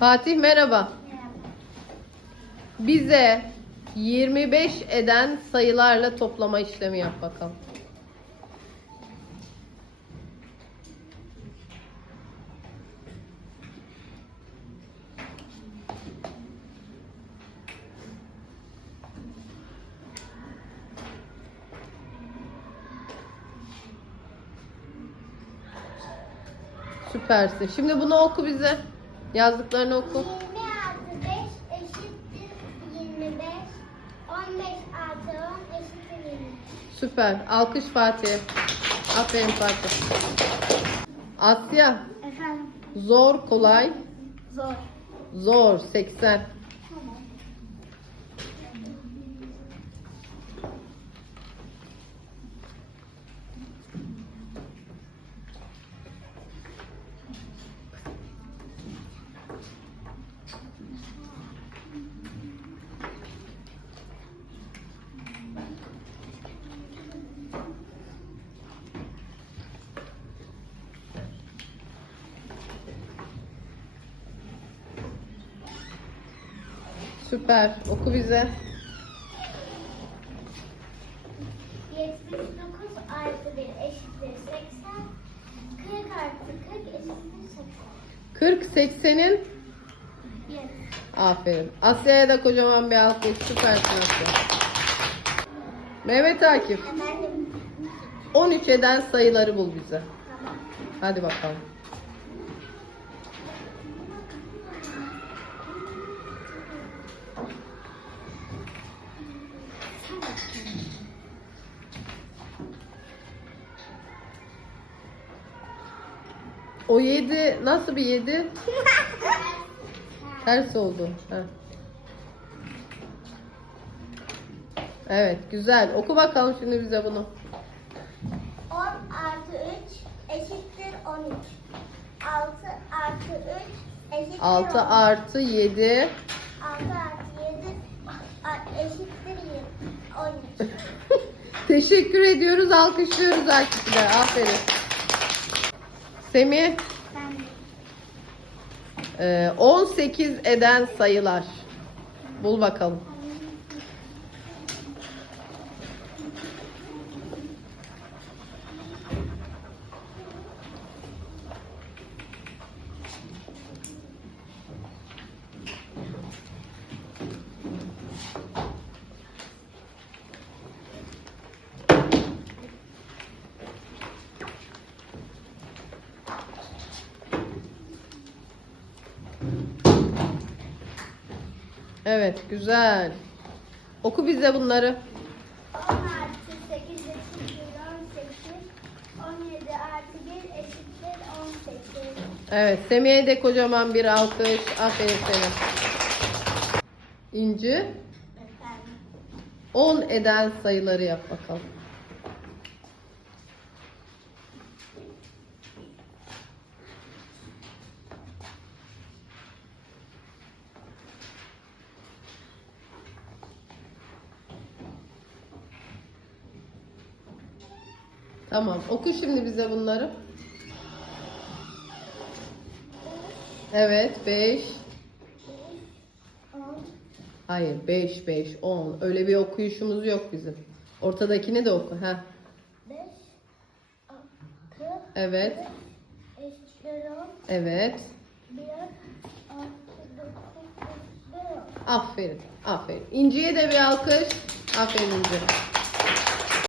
Fatih merhaba. Bize 25 eden sayılarla toplama işlemi yap bakalım. Süpersin. Şimdi bunu oku bize. Yazdıklarını oku. 20 artı 5 eşittir 25. 15 artı 10 eşittir 20. Süper. Alkış Fatih. Aferin Fatih. Asya. Efendim? Zor, kolay. Zor. Zor. 80. Süper. Oku bize. 79 artı 1 eşittir 80. 40 artı 40 eşittir 80. 40 80'in Yes. aferin. Asya'ya da kocaman bir alkış. Süpersin Asya. Mehmet Akif. Efendim? 13 eden sayıları bul bize. Hadi bakalım. O 7 nasıl bir 7? Ters oldu. Heh. Evet güzel. Oku bakalım şimdi bize bunu. 10 artı 3 eşittir 13. 6 artı 3 eşittir 6 10. artı 7. 6 artı 7 a- eşittir 13. Teşekkür ediyoruz. Alkışlıyoruz de. Aferin. Semih. Ben e, 18 eden sayılar. Bul bakalım. Evet, güzel. Oku bize bunları. 10 artı 8 eşittir 18. 17 artı 1 eşittir 18. Evet, Semih'e de kocaman bir alkış. Aferin sana. İnci, Efendim? 10 eden sayıları yap bakalım. Tamam, oku şimdi bize bunları. Evet, 5. 10, Hayır, 5, 5, 10. Öyle bir okuyuşumuz yok bizim. Ortadakini de oku. ha. 5, 6, Evet, eşittir 10. evet. 1, 6, 9, eşittir 10. Aferin, aferin. İnci'ye de bir alkış. Aferin İnci.